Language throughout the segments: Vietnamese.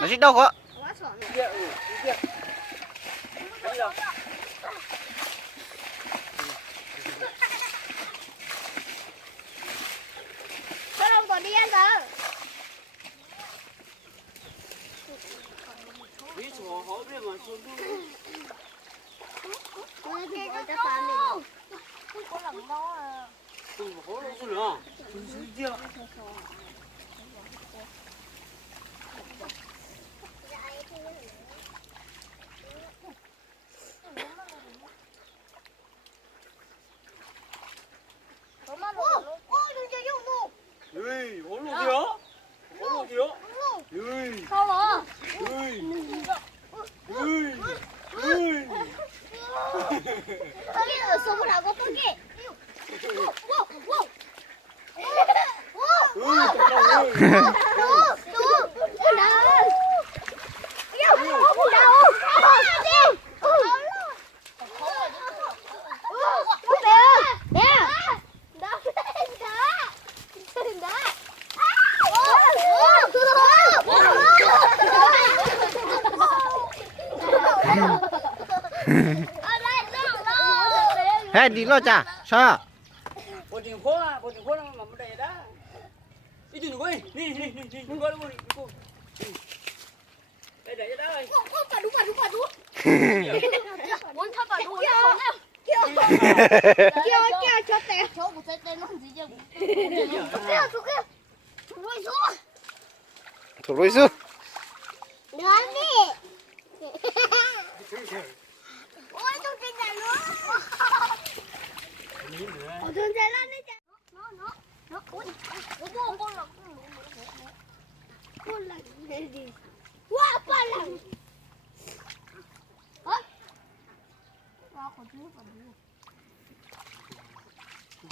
Nó xích đâu có. Sao đâu còn đi ăn giờ? Hei, đi lo chả? Sao? Bộ tình phố mà mà đây đó. Đi chừng coi, đi, đừng coi luôn. Đây để đó ơi. Bà đúng. Muốn thắp bà đúng. Kia cho té. Chỗ một té nó gì chứ. Kia. Rồi xuống. Thủ lối sư. Đó đi. Ôi tôi trên này luôn. Ở trên này lên đấy. Nó ui. Con là gì? Wow, con là.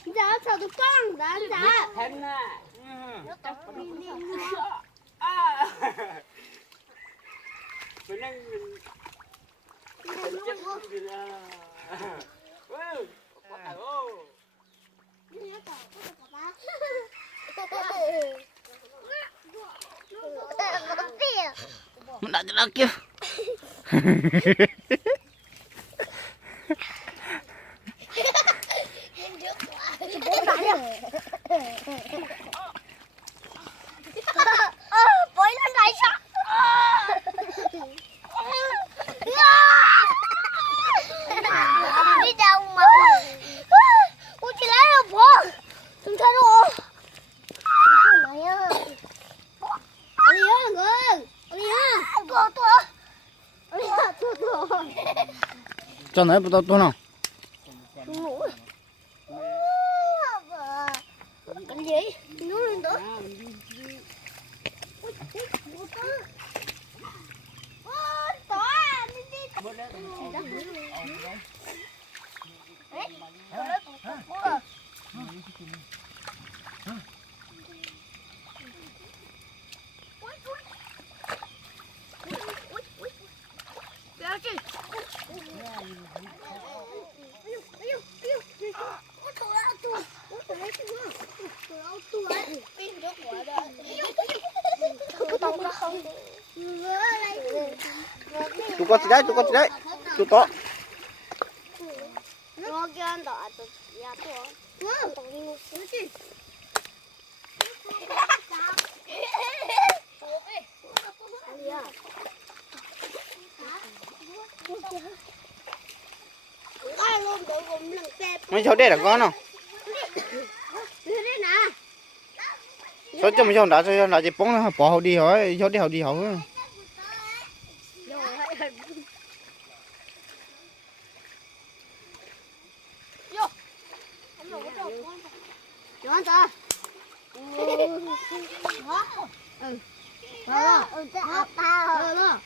Giờ sao tụi con đã ra? Thân à. Mình đang chết đi ra. Mình đã ra kia. Bối lên đây sao? Đi đâu mà? Ôi chị lấy đâu bố? Đừng thấy đâu. Này á. Đi á người. Đi á. Tua. Cho nó bắt đầu nào. Ngủ. Cái gì? Nó lên đó. Tụi con chỉ đấy. Tụi to. Nó kia ăn đỏ tụi ya tụi. Nó gì? Mấy cháu đây là con không? Sao cho mấy cháu đã chỉ bóng nó bỏ hậu đi hỏi, cháu đi hậu đi hậu. Nó ta. Đó. Ừ. Đó. Ừ, ta. Đó.